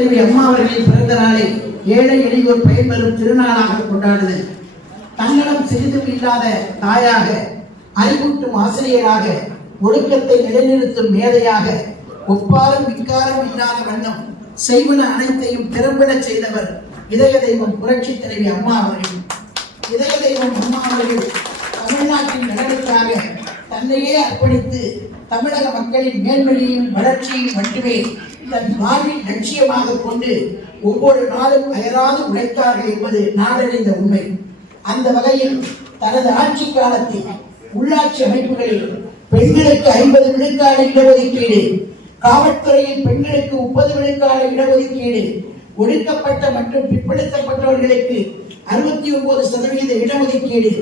அம்மா அவர்களின் பிறந்த நாளை ஏழை எளியோர் பயன்பெறும் திருநாளாக கொண்டாடுது தன்னலம் சிறிதும் இல்லாத தாயாக அறிவூட்டும் ஆசிரியராக ஒழுக்கத்தை நிலைநிறுத்தும் மேதையாக ஒப்பாரும் விக்காரம் இல்லாத வண்ணம் செய்வன அனைத்தையும் திறம்பட செய்தவர் இதய தெய்வம் புரட்சி தலைவி அம்மா அவர்கள். இதய தெய்வம் அம்மா அவர்கள் தமிழ்நாட்டின் நலனுக்காக தன்னையே அர்ப்பணித்து தமிழக மக்களின் மேன்மையையும் வளர்ச்சியையும் மட்டுமே தன் வாழ்வில் லட்சியமாக கொண்டு ஒவ்வொரு நாளும் அயராது உழைத்தார்கள் என்பது நாடறிந்த உண்மை. அந்த வகையில் தனது ஆட்சி காலத்தில் உள்ளாட்சி அமைப்புகளில் பெண்களுக்கு ஐம்பது விழுக்காடு இடஒதுக்கீடு காவல்துறையில் பெண்களுக்கு முப்பது விழுக்காடு இடஒதுக்கீடு ஒடுக்கப்பட்ட மற்றும் பிற்படுத்தப்பட்டவர்களுக்கு அறுபத்தி ஒன்பது சதவீத இடஒதுக்கீடு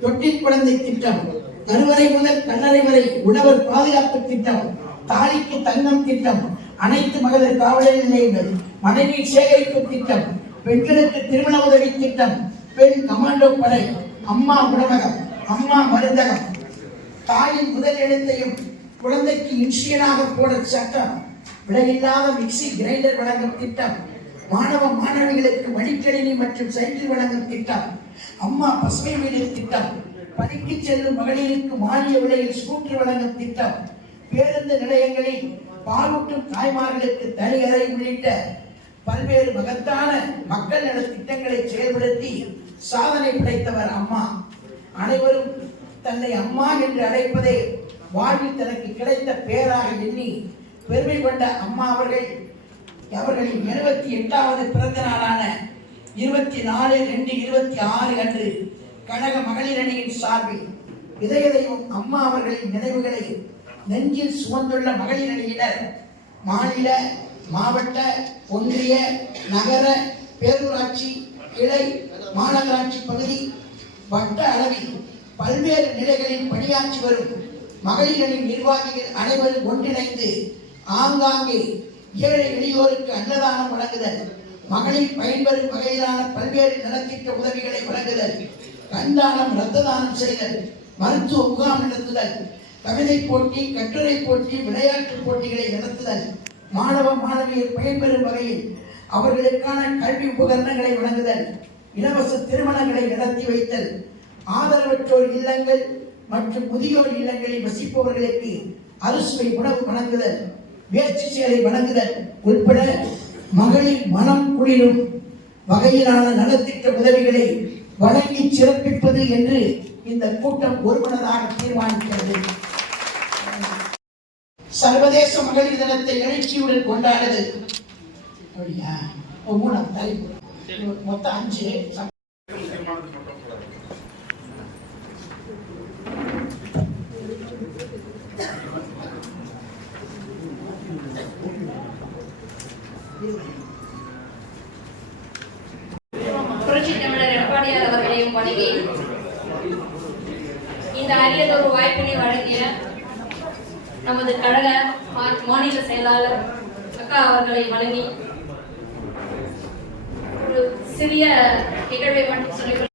தொட்டில் குழந்தை திட்டம் கருவறை முதல் கல்லறை வரை உழவர் பாதுகாப்பு திட்டம் தாலிக்கு தங்கம் திட்டம் அனைத்து மகளிர் காவலர் நிலையங்கள் மனைவி சேகரிப்பு திட்டம் பெண்களுக்கு திருமண உதவி திட்டம் பெண் கமாண்டோ படை அம்மா உணவகம் அம்மா மருந்தகம். தாயின் முதல் எழுத்தையும் குழந்தைக்கு இன்சியனாக போட சட்டம் விலையில்லாத மிக்சி கிரைண்டர் வழங்கும் திட்டம் மாணவ மாணவிகளுக்கு வழிக்கணினி மற்றும் சைக்கிள் வழங்கும் திட்டம் அம்மா பசுமை வீடு திட்டம் பணிக்கு செல்லும் மகளிருக்கு மானிய விலையில் ஸ்கூட்டர் வழங்கும் திட்டம் பேருந்து நிலையங்களில் பாலூட்டும் தாய்மார்களுக்கு தனி அறை உள்ளிட்ட பல்வேறு மகத்தான மக்கள் நல திட்டங்களை செயல்படுத்தி சாதனை படைத்தவர் அம்மா. அனைவரும் தன்னை அம்மா என்று அழைப்பதே வாழ்வில் தனக்கு கிடைத்த பேராக எண்ணி பெருமை கொண்ட அம்மா அவர்கள் அவர்களின் எழுபத்தி எட்டாவது பிறந்த நாளான இருபத்தி நாலு ரெண்டு இருபத்தி ஆறு அன்று கழக மகளிர் அணியின் சார்பில் இதய தெய்வம் அம்மா அவர்களின் நினைவுகளை நெஞ்சில் சுமந்துள்ள மகளிர் அணியினர் மாநில மாவட்ட ஒன்றிய நகர பேரூராட்சி கிளை மாநகராட்சி பகுதி வட்ட அளவில் பல்வேறு நிலைகளில் பணியாற்றி வரும் மகளிரின் நிர்வாகிகள் அனைவரும் ஒன்றிணைந்து ஆங்காங்கே ஏழை எளியோருக்கு அன்னதானம் வழங்குதல் மகளிர் பயன்பெறும் வகையிலான பல்வேறு நலத்திட்ட உதவிகளை வழங்குதல் கண்தானம் இரத்த தானம் செய்தல் மருத்துவ முகாம் நடத்துதல் கவிதை போட்டி கட்டுரை போட்டி விளையாட்டு போட்டிகளை நடத்துதல். மாணவ மாணவியர் பயன்பெறும் வகையில் அவர்களுக்கான கல்வி உபகரணங்களை வழங்குதல். இலவச திருமணங்களை நடத்தி வைத்தல். ஆதரவற்றோர் இல்லங்கள் மற்றும் முதியோர் இல்லங்களில் வசிப்பவர்களுக்கு அறுசுவை உணவு வழங்குதல். வேற்று சேலை வழங்குதல் உட்பட மகளிர் மனம் குளிரும் வகையிலான நலத்திட்ட உதவிகளை வழங்கி சிறப்பிப்பது என்று இந்த கூட்டம் ஒருமனதாக தீர்மானிக்கிறது. சர்வதேச மகளிர் தினத்தை எழுச்சியுடன் கொண்டாடுது. அப்படியா? மூணாவது தலைப்பு மொத்தம் அஞ்சு. புரட்சி தமிழர் எடப்பாடியார் அவர்களையும் வணங்கி இந்த அரியதொரு வாய்ப்பினை வழங்கிய நமது கழக மாநில செயலாளர் அக்கா அவர்களை வழங்கி ஒரு சிறிய நிகழ்வை மட்டும் சொல்லி